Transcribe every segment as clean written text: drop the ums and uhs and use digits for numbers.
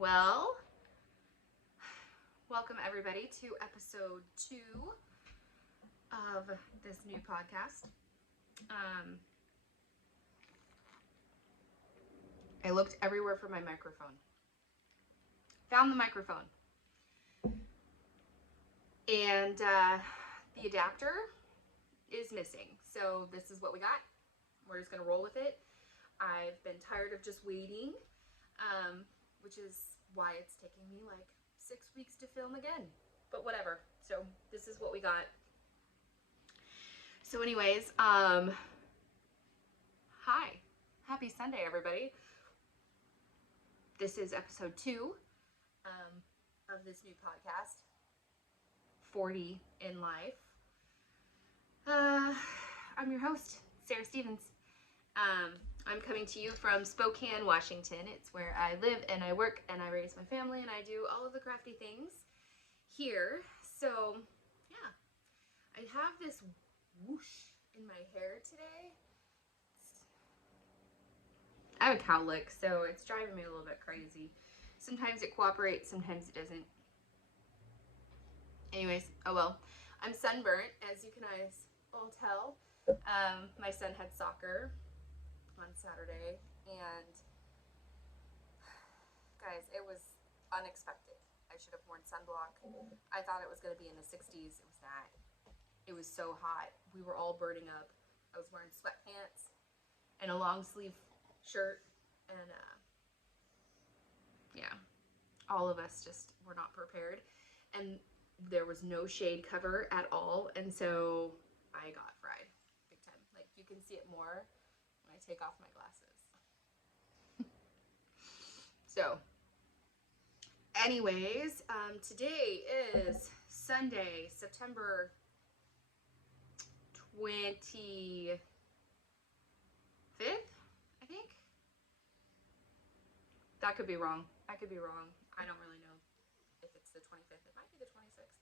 Well, welcome everybody to episode 2 of this new podcast. I looked everywhere for my microphone. Found the microphone. And the adapter is missing. So this is what we got. We're just going to roll with it. I've been tired of just waiting, which is why it's taking me like 6 weeks to film again. But whatever. So this is what we got. So anyways, hi. Happy Sunday, everybody. This is episode 2 of this new podcast, 40 in Life. I'm your host, Sarah Stevens. I'm coming to you from Spokane, Washington. It's where I live and I work and I raise my family and I do all of the crafty things here. So, yeah. I have this whoosh in my hair today. I have a cowlick, so it's driving me a little bit crazy. Sometimes it cooperates, sometimes it doesn't. Anyways, oh well. I'm sunburnt, as you can all tell. My son had soccer on Saturday, and guys, it was unexpected. I should have worn sunblock. I thought it was going to be in the 60s. It was not. It was so hot. We were all burning up. I was wearing sweatpants and a long sleeve shirt, and yeah, all of us just were not prepared, and there was no shade cover at all, and so I got fried big time. Like, you can see it more when I take off my glasses. So anyways, today is Sunday, September 25th, I think. That could be wrong. I could be wrong. I don't really know if it's the 25th. It might be the 26th.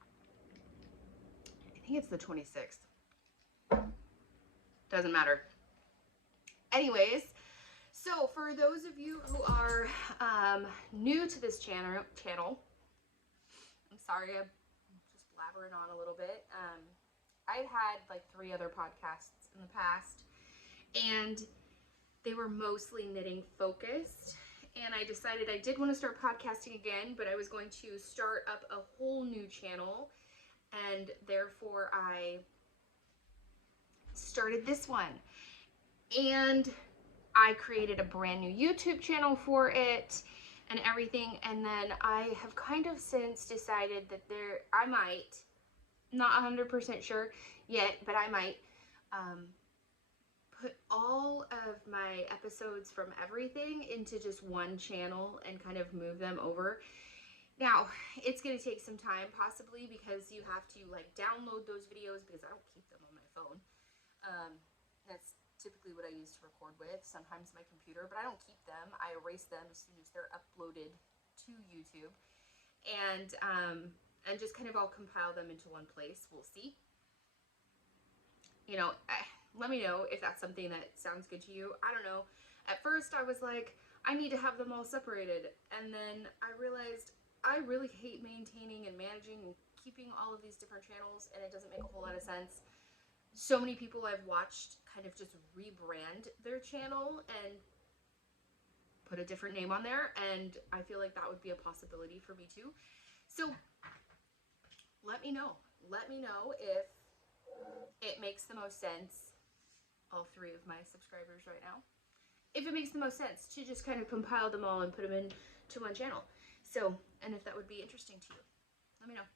I don't know. I think it's the 26th. Doesn't matter. Anyways, so for those of you who are new to this channel, I'm sorry, I'm just blabbering on a little bit. I've had like 3 other podcasts in the past, and they were mostly knitting focused. And I decided I did want to start podcasting again, but I was going to start up a whole new channel, and therefore I started this one. And I created a brand new YouTube channel for it and everything, and then I have kind of since decided that I might, not 100% sure yet, but I might put all of my episodes from everything into just one channel and kind of move them over. Now, it's going to take some time possibly, because you have to like download those videos, because I don't keep them on my phone. That's typically what I use to record with, sometimes my computer, but I don't keep them. I erase them as soon as they're uploaded to YouTube, and just kind of all compile them into one place. We'll see. You know, let me know if that's something that sounds good to you. I don't know. At first I was like, I need to have them all separated, and then I realized I really hate maintaining and managing and keeping all of these different channels, and it doesn't make a whole lot of sense. So many people I've watched kind of just rebrand their channel and put a different name on there, and I feel like that would be a possibility for me too. So let me know. Let me know if it makes the most sense, all 3 of my subscribers right now, if it makes the most sense to just kind of compile them all and put them into one channel. So, and if that would be interesting to you, let me know.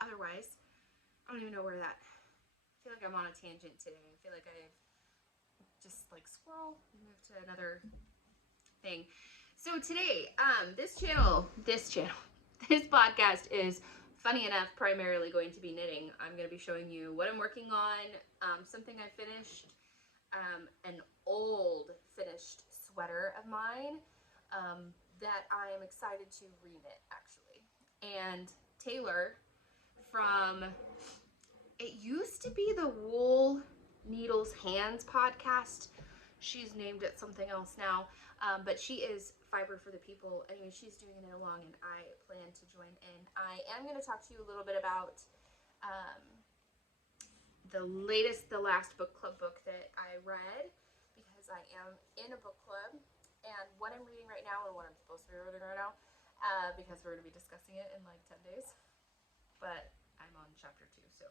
Otherwise, I don't even know where that, I feel like I'm on a tangent today. I feel like I've just like squirrel moved to another thing. So today, this podcast is, funny enough, primarily going to be knitting. I'm going to be showing you what I'm working on, something I finished, an old finished sweater of mine that I am excited to reknit, actually. And Taylor from, it used to be the Wool Needles Hands podcast. she's named it something else now, but she is Fiber for the People. Anyway, she's doing it along, and I plan to join in. I am going to talk to you a little bit about the last book club book that I read, because I am in a book club, and what I'm reading right now and what I'm supposed to be reading right now, because we're going to be discussing it in like 10 days, but I'm on chapter 2, so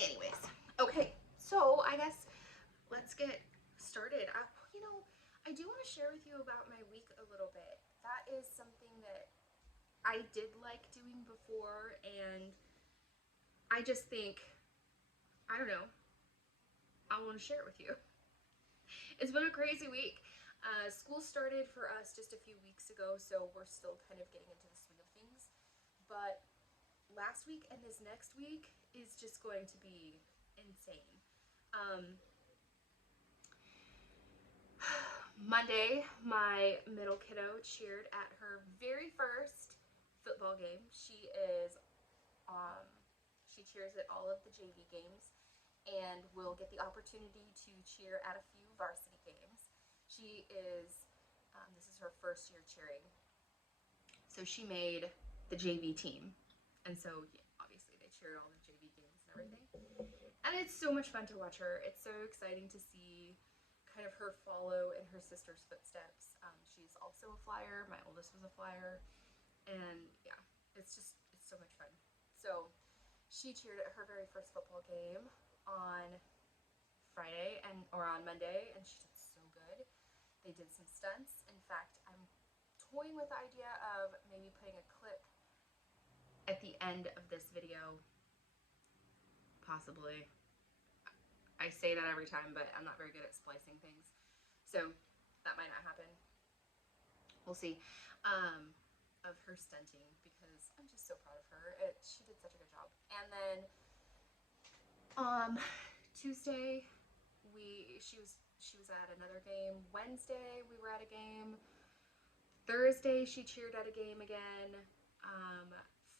anyways, okay, so I guess let's get started. I do want to share with you about my week a little bit. That is something that I did like doing before, and I just think, I don't know, I want to share it with you. It's been a crazy week. School started for us just a few weeks ago, so we're still kind of getting into the swing of things. But last week and this next week is just going to be insane. Monday, my middle kiddo cheered at her very first football game. She cheers at all of the JV games and will get the opportunity to cheer at a few varsity games. This is her first year cheering. So she made the JV team. And so obviously they cheer at all the JV games and everything. And it's so much fun to watch her. It's so exciting to see kind of her follow in her sister's footsteps. She's also a flyer. My oldest was a flyer. And yeah, it's so much fun. So she cheered at her very first football game on Monday, and she did so good. They did some stunts. In fact, I'm toying with the idea of maybe putting a clip at the end of this video, possibly. I say that every time, but I'm not very good at splicing things, so that might not happen. We'll see. Of her stunting, because I'm just so proud of her. She did such a good job. And then Tuesday she was at another game. Wednesday we were at a game. Thursday she cheered at a game again.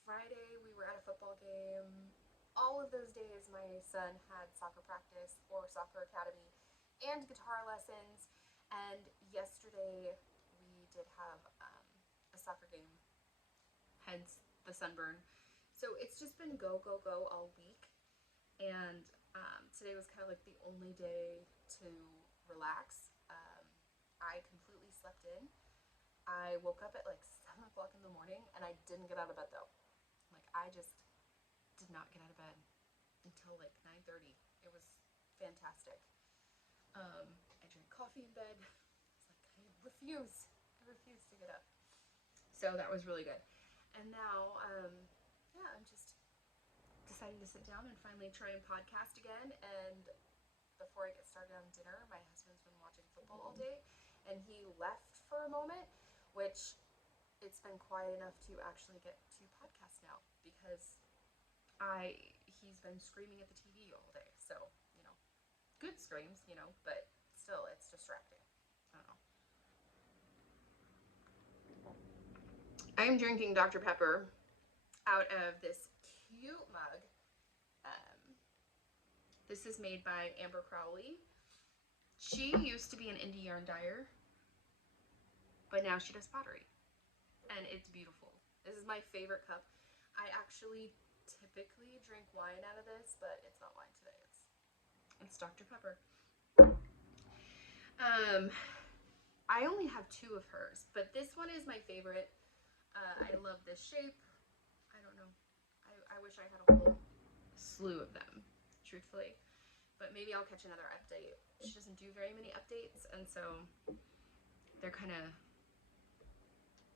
Friday we were at a football game. All of those days my son had soccer practice or soccer academy and guitar lessons. And yesterday we did have a soccer game, hence the sunburn. So it's just been go, go, go all week. And today was kind of like the only day to relax. I completely slept in. I woke up at like 7 o'clock in the morning, and I didn't get out of bed though. Like, I just did not get out of bed until like 9:30. It was fantastic. I drank coffee in bed. It's like, I refuse to get up. So that was really good. And now, I'm just deciding to sit down and finally try and podcast again. And before I get started on dinner, my husband's been watching football all day, and he left for a moment, which it's been quiet enough to actually get to podcast now, because he's been screaming at the TV all day. So, good screams, but still, it's distracting. I don't know. I am drinking Dr. Pepper out of this cute mug. This is made by Amber Crowley. She used to be an indie yarn dyer, but now she does pottery, and it's beautiful. This is my favorite cup. I actually typically drink wine out of this, but it's not wine today. It's Dr. Pepper. I only have 2 of hers, but this one is my favorite. I love this shape. I don't know. I wish I had a whole slew of them, truthfully. But maybe I'll catch another update. She doesn't do very many updates, and so they're kind of,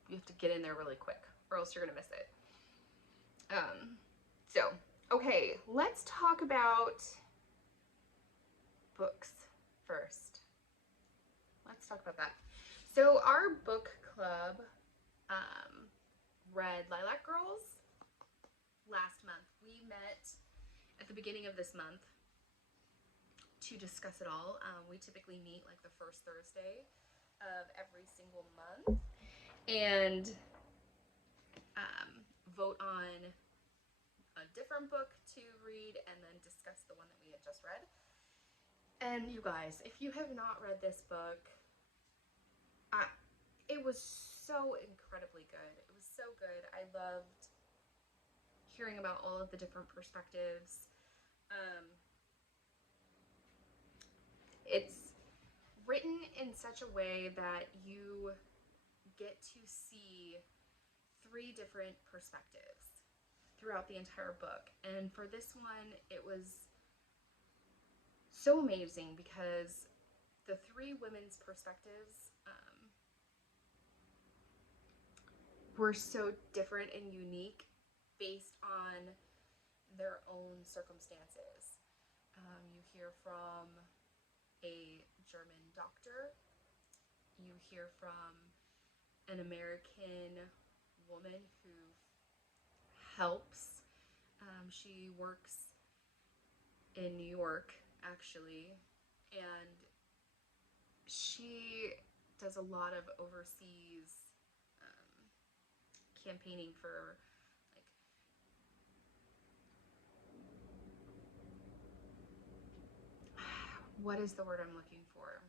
you have to get in there really quick, or else you're going to miss it. Okay, let's talk about books first. Let's talk about that. So our book club read Lilac Girls last month. We met at the beginning of this month to discuss it all. We typically meet like the first Thursday of every single month and vote on a different book to read and then discuss the one that we had just read. And you guys, if you have not read this book, it was so incredibly good. It was so good. I loved hearing about all of the different perspectives. It's written in such a way that you get to see 3 different perspectives throughout the entire book. And for this one, it was so amazing because the 3 women's perspectives were so different and unique based on their own circumstances. You hear from a German doctor, you hear from an American woman who helps. She works in New York, actually, and she does a lot of overseas campaigning for like what is the word I'm looking for?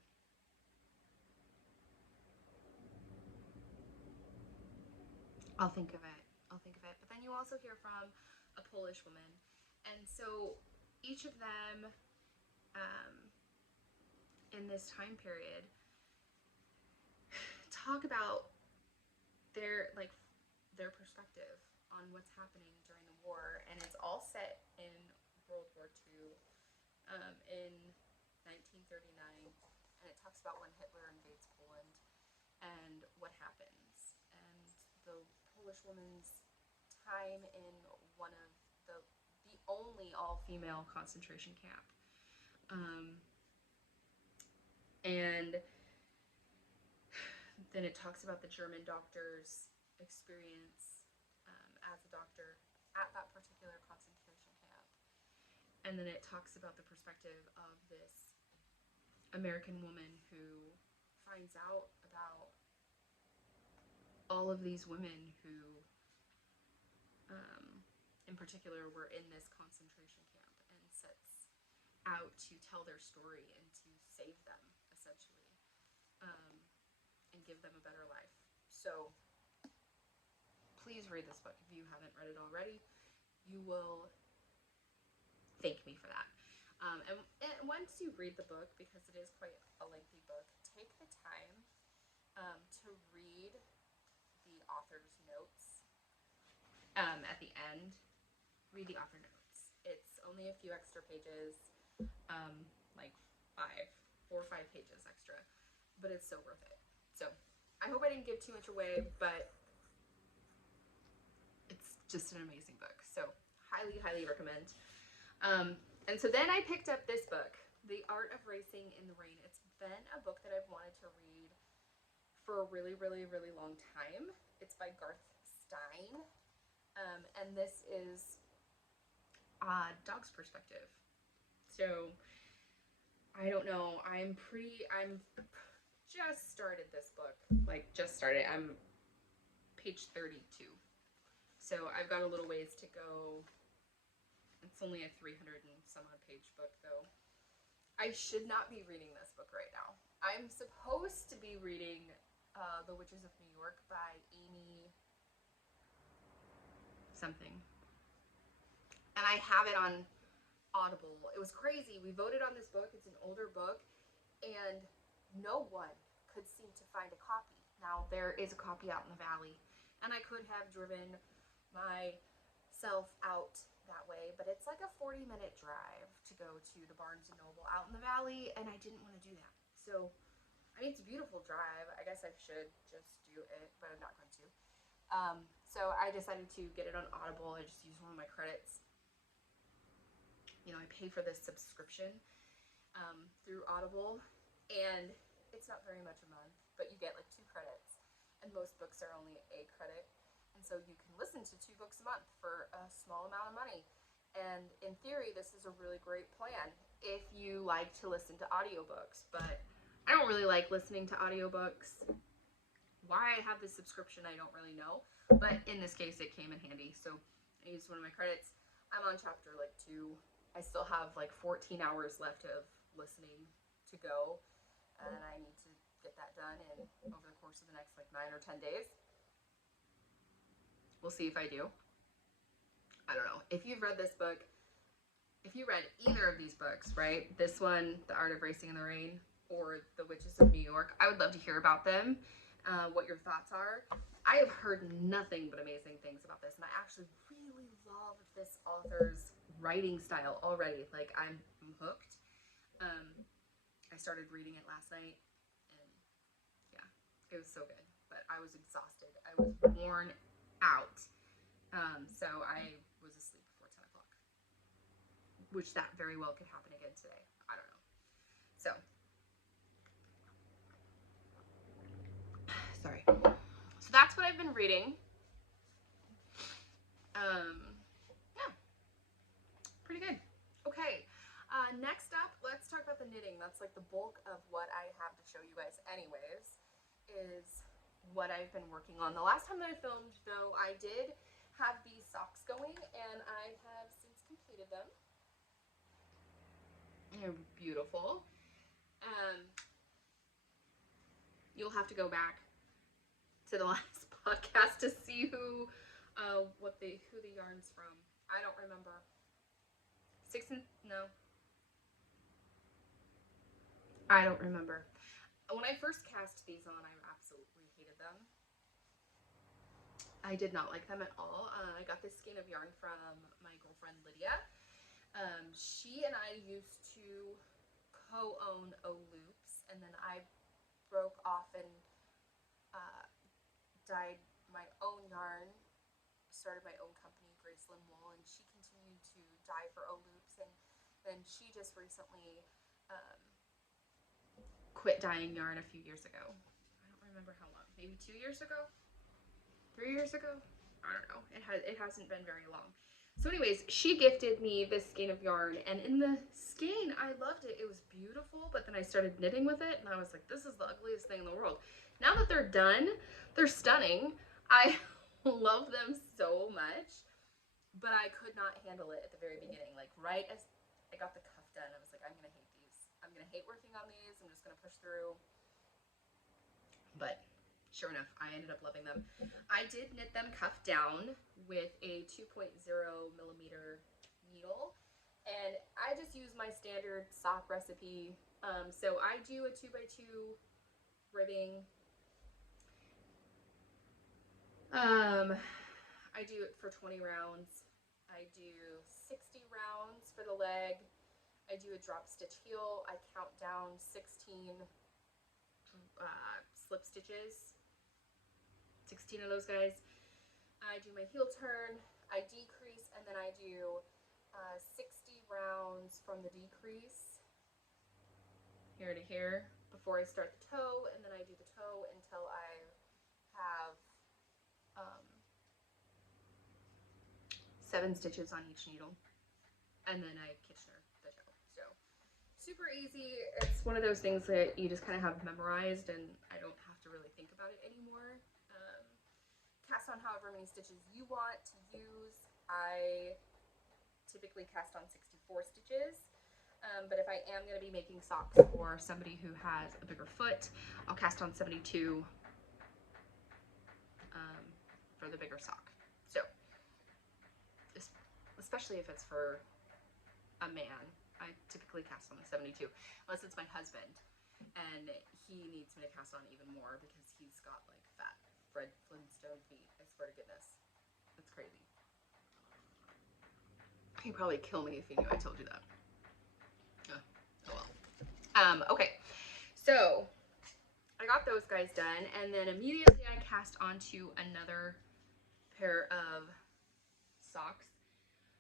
I'll think of it. I'll think of it. But then you also hear from a Polish woman. And so each of them in this time period talk about their perspective on what's happening during the war, and it's all set in World War II, in 1939, and it talks about when Hitler invades Poland and what happens, and the Polish woman's time in one of the only all-female concentration camp, and then it talks about the German doctor's experience as a doctor at that particular concentration camp. And then it talks about the perspective of this American woman who finds out about all of these women who, in particular, were in this concentration camp and sets out to tell their story and to save them, essentially. And give them a better life. So please read this book if you haven't read it already. You will thank me for that. And once you read the book, because it is quite a lengthy book, take the time to read the author's notes at the end. Read the author notes. It's only a few extra pages, like 4 or 5 pages extra, but it's so worth it. So I hope I didn't give too much away, but it's just an amazing book. So highly, highly recommend. And so then I picked up this book, The Art of Racing in the Rain. It's been a book that I've wanted to read for a really, really, really long time. It's by Garth Stein. And this is a dog's perspective. So I don't know. I'm just started this book, I'm page 32, so I've got a little ways to go. It's only a 300 and some odd page book, though. I should not be reading this book right now. I'm supposed to be reading The Witches of New York by Amy something, and I have it on Audible. It was crazy. We voted on this book. It's an older book, and no one could seem to find a copy. Now, there is a copy out in the valley, and I could have driven myself out that way, but it's like a 40-minute drive to go to the Barnes & Noble out in the valley, and I didn't want to do that. So, I mean, it's a beautiful drive. I guess I should just do it, but I'm not going to. So I decided to get it on Audible. I just used one of my credits. You know, I pay for this subscription through Audible, and it's not very much a month, but you get like 2 credits, and most books are only a credit, and so you can listen to 2 books a month for a small amount of money. And in theory, this is a really great plan if you like to listen to audiobooks, but I don't really like listening to audiobooks. Why I have this subscription, I don't really know, but in this case, it came in handy, so I used one of my credits. I'm on chapter like 2. I still have like 14 hours left of listening to go, and I need to get that done over the course of the next like 9 or 10 days. We'll see if I do. I don't know. If you've read this book, if you read either of these books, right? This one, The Art of Racing in the Rain, or The Witches of New York, I would love to hear about them, what your thoughts are. I have heard nothing but amazing things about this, and I actually really love this author's writing style already. Like, I'm hooked. I started reading it last night, and yeah, it was so good. But I was exhausted. I was worn out. So I was asleep before 10 o'clock, which that very well could happen again today. I don't know. So, sorry. So that's what I've been reading. Yeah, pretty good. Okay. Next up, let's talk about the knitting. That's like the bulk of what I have to show you guys anyways, is what I've been working on. The last time that I filmed, though, I did have these socks going, and I have since completed them. They're beautiful. You'll have to go back to the last podcast to see who the yarn's from. I don't remember. No. I don't remember. When I first cast these on, I absolutely hated them. I did not like them at all. I got this skein of yarn from my girlfriend Lydia. She and I used to co-own O-Loops, and then I broke off and dyed my own yarn, started my own company, Graceland Wool, and she continued to dye for O-Loops, and then she just recently quit dyeing yarn a few years ago. I don't remember how long, maybe 2 years ago? 3 years ago? I don't know. It hasn't been very long. So anyways, she gifted me this skein of yarn, and in the skein, I loved it. It was beautiful, but then I started knitting with it, and I was like, this is the ugliest thing in the world. Now that they're done, they're stunning. I love them so much, but I could not handle it at the very beginning. Like, right as I got the cuff done, I was like, I'm going to hate these. I'm going to hate working on these. I'm just going to push through. But sure enough, I ended up loving them. I did knit them cuff down with a 2.0 millimeter needle, and I just use my standard sock recipe. So I do a 2x2 ribbing. I do it for 20 rounds. I do 60 rounds for the leg. I do a drop stitch heel. I count down 16 slip stitches. 16 of those guys. I do my heel turn, I decrease, and then I do 60 rounds from the decrease here to here before I start the toe, and then I do the toe until I have 7 stitches on each needle, and then I Kitchener the toe. So super easy. It's one of those things that you just kind of have memorized, and I don't have to really think about it anymore. Cast on however many stitches you want to use. I typically cast on 64 stitches, but if I am going to be making socks for somebody who has a bigger foot, I'll cast on 72 for the bigger sock. So, especially if it's for a man, I typically cast on the 72, unless it's my husband, and he needs me to cast on even more because he's got like fat Fred Flintstone feet. I swear to goodness. That's crazy. He'd probably kill me if he knew I told you that. Oh well. Okay. So I got those guys done, and then immediately I cast onto another pair of socks.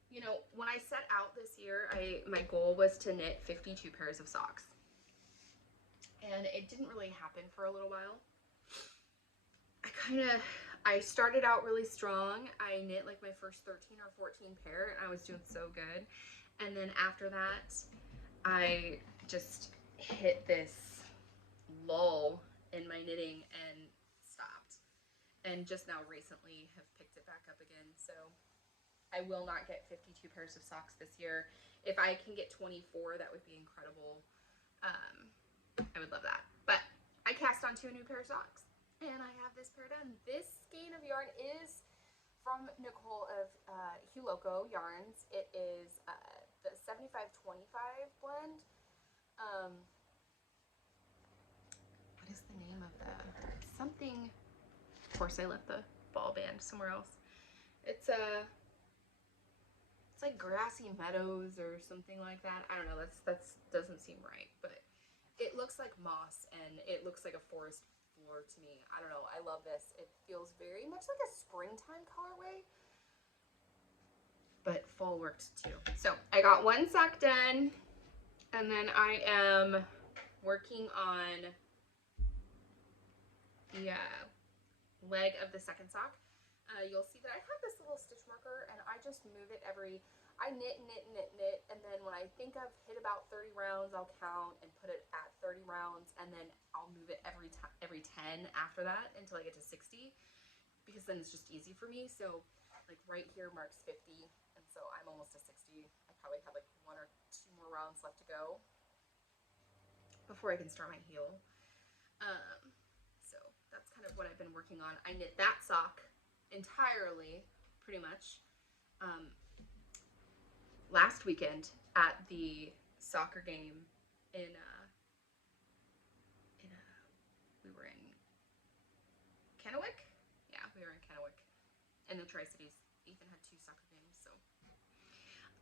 You know, when I set out this year, my goal was to knit 52 pairs of socks. And it didn't really happen for a little while. I started out really strong. I knit like my first 13 or 14 pair, and I was doing so good. And then after that, I just hit this lull in my knitting and stopped. And just now recently have picked it back up again. So I will not get 52 pairs of socks this year. If I can get 24, that would be incredible. I would love that. But I cast onto a new pair of socks, and I have this pair done. This skein of yarn is from Nicole of Hue Loco Yarns. It is the 75-25 blend. What is the name of the something? Of course, I left the ball band somewhere else. It's it's like Grassy Meadows or something like that. I don't know. That doesn't seem right, but it looks like moss and it looks like a forest floor to me. I don't know. I love this. It feels very much like a springtime colorway, but fall worked too. So I got one sock done, and then I am working on the leg of the second sock. You'll see that I have this little stitch marker, and I just move it I knit, and then when I think I've hit about 30 rounds, I'll count and put it at 30 rounds, and then I'll move it every 10 after that until I get to 60, because then it's just easy for me. So like right here marks 50, and so I'm almost to 60. I probably have like 1 or 2 more rounds left to go before I can start my heel. So that's kind of what I've been working on. I knit that sock entirely, pretty much, last weekend at the soccer game we were in Kennewick? Yeah, we were in Kennewick in the Tri-Cities. Ethan had 2 soccer games, so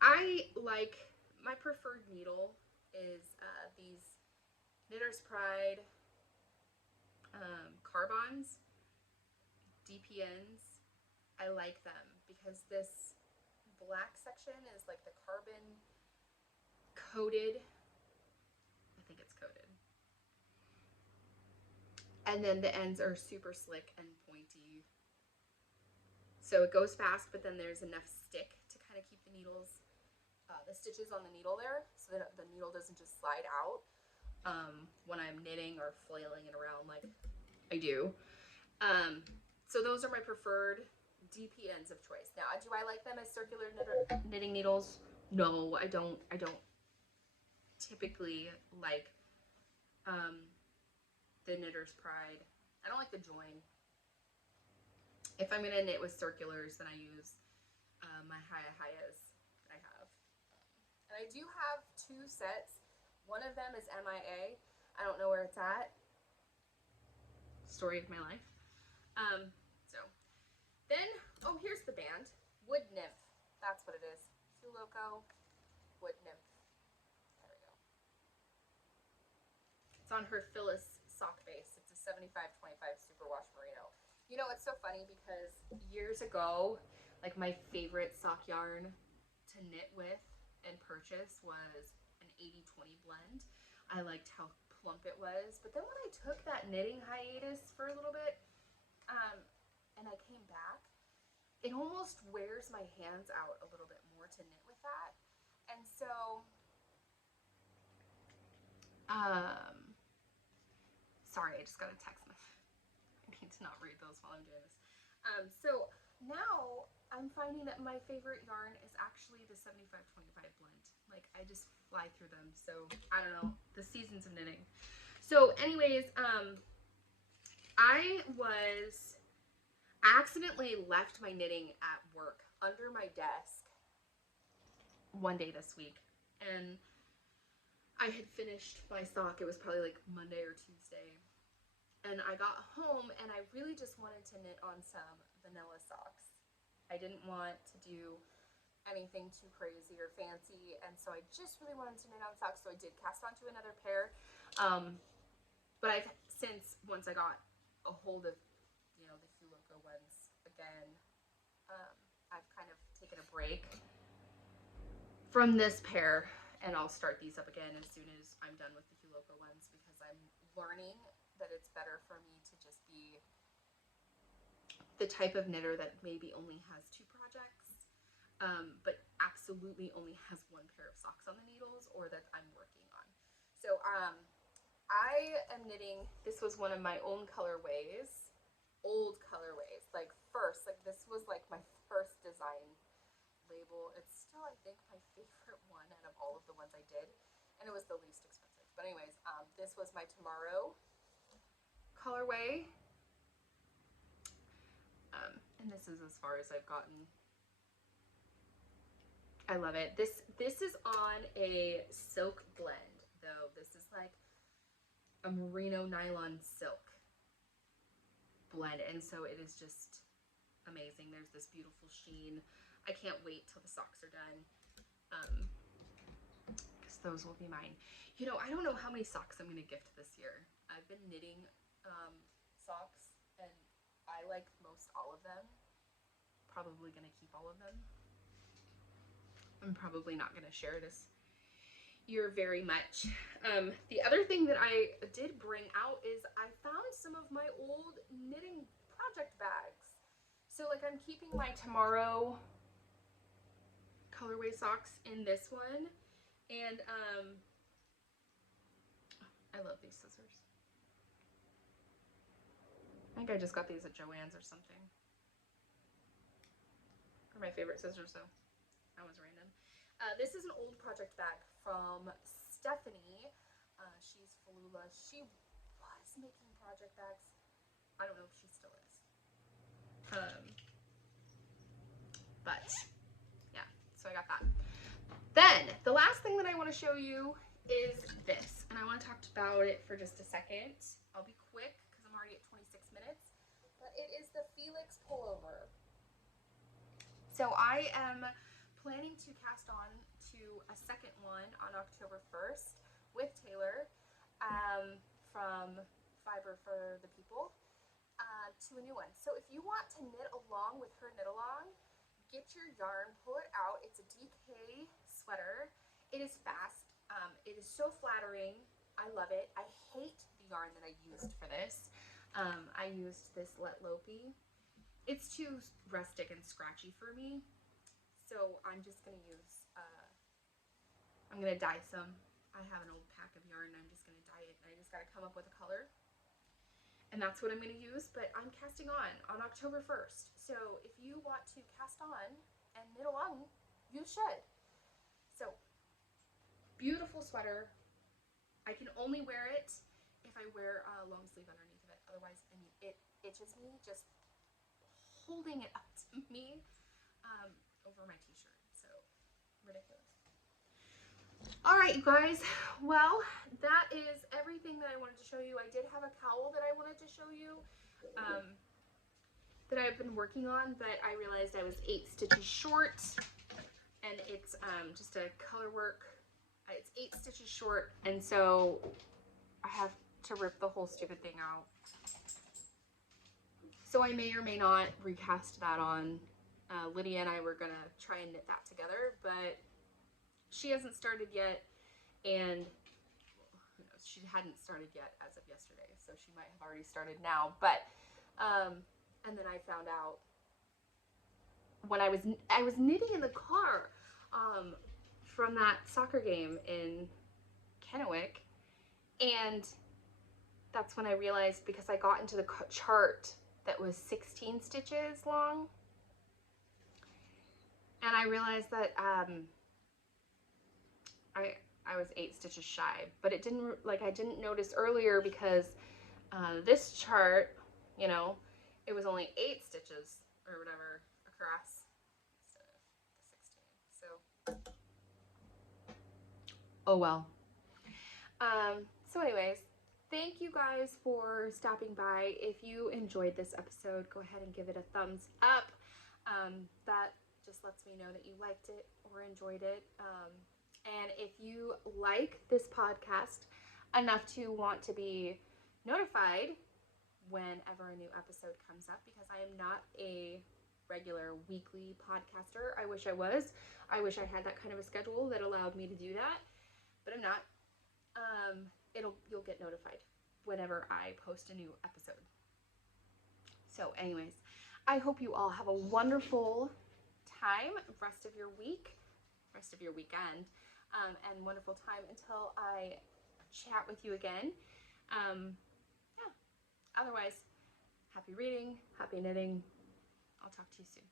I like, my preferred needle is these Knitter's Pride Carbons, DPNs. I like them because this black section is like the carbon coated. I think it's coated. And then the ends are super slick and pointy. So it goes fast, but then there's enough stick to kind of keep the needles, the stitches on the needle there, so that the needle doesn't just slide out when I'm knitting or flailing it around like I do. So those are my preferred DPNs of choice. Now, do I like them as circular knitting needles? No, I don't typically like the Knitter's Pride. I don't like the join. If I'm gonna knit with circulars, then I use my Hayas that I have. And I do have 2 sets. One of them is MIA. I don't know where it's at. Story of my life. So then, oh, here's the band. Wood Nymph. That's what it is. Hue Loco Wood Nymph. There we go. It's on her Phyllis sock base. It's a 75-25 superwash merino. You know, it's so funny because years ago, like my favorite sock yarn to knit with and purchase was an 80-20 blend. I liked how plump it was. But then when I took that knitting hiatus for a little bit, and I came back, it almost wears my hands out a little bit more to knit with that. And so, sorry, I just got a text message. I need to not read those while I'm doing this. So now I'm finding that my favorite yarn is actually the 75-25 blend. Like, I just fly through them. So I don't know, the seasons of knitting. So anyways, I accidentally left my knitting at work under my desk one day this week, and I had finished my sock. It was probably like Monday or Tuesday, and I got home and I really just wanted to knit on some vanilla socks. I didn't want to do anything too crazy or fancy, and so I just really wanted to knit on socks, so I did cast onto another pair. But I've since, once I got a hold of, you know, the Hue Loco ones again, I've kind of taken a break from this pair, and I'll start these up again as soon as I'm done with the Hue Loco ones, because I'm learning that it's better for me to just be the type of knitter that maybe only has 2 projects, but absolutely only has 1 pair of socks on the needles, or that I'm working on. So I am knitting, this was one of my own colorways, old colorways, like first, like this was like my first design label. It's still, I think, my favorite one out of all of the ones I did, and it was the least expensive. But anyways, this was my Tomorrow colorway. And this is as far as I've gotten. I love it. This is on a silk blend, though. This is like a merino nylon silk blend, and so it is just amazing. There's this beautiful sheen. I can't wait till the socks are done, because those will be mine. You know, I don't know how many socks I'm gonna gift this year. I've been knitting socks, and I like most all of them. Probably gonna keep all of them. I'm probably not gonna share this year very much. The other thing that I did bring out is I found some of my old knitting project bags. So like I'm keeping my Tomorrow colorway socks in this one, and I love these scissors. I think I just got these at Joann's or something. They're my favorite scissors though. That was random. This is an old project bag from Stephanie. She's Falula. She was making project bags. I don't know if she still is. But yeah, so I got that. Then the last thing that I want to show you is this, and I want to talk about it for just a second. I'll be quick because I'm already at 26 minutes, but it is the Felix pullover. So I am planning to cast on to a second one on October 1st with Taylor from Fiber for the People to a new one. So if you want to knit along with her knit along, get your yarn, pull it out. It's a DK sweater. It is fast. It is so flattering. I love it. I hate the yarn that I used for this. I used this Let Lopi. It's too rustic and scratchy for me, so I'm just going to use, I'm going to dye some. I have an old pack of yarn, and I'm just going to dye it, and I just got to come up with a color, and that's what I'm going to use. But I'm casting on October 1st, so if you want to cast on and knit along, you should. So, beautiful sweater. I can only wear it if I wear a long sleeve underneath of it. Otherwise, I mean, it itches me just holding it up to me over my t-shirt. So ridiculous. All right, you guys. Well, that is everything that I wanted to show you. I did have a cowl that I wanted to show you that I've been working on, but I realized I was 8 stitches short, and it's just a color work. It's 8 stitches short, and so I have to rip the whole stupid thing out. So I may or may not recast that on. Lydia and I were gonna try and knit that together, but she hasn't started yet, and who knows, she hadn't started yet as of yesterday, so she might have already started now. But and then I found out when I was knitting in the car from that soccer game in Kennewick, and that's when I realized, because I got into the chart that was 16 stitches long, and I realized that I was 8 stitches shy, but it didn't, like, I didn't notice earlier because this chart, you know, it was only 8 stitches or whatever across instead of the 16. So oh well. So anyways, thank you guys for stopping by. If you enjoyed this episode, go ahead and give it a thumbs up. That just lets me know that you liked it or enjoyed it. And if you like this podcast enough to want to be notified whenever a new episode comes up, because I am not a regular weekly podcaster. I wish I was. I wish I had that kind of a schedule that allowed me to do that, but I'm not. You'll get notified whenever I post a new episode. So anyways, I hope you all have a wonderful time, rest of your week, rest of your weekend, and wonderful time until I chat with you again. Yeah. Otherwise, happy reading, happy knitting. I'll talk to you soon.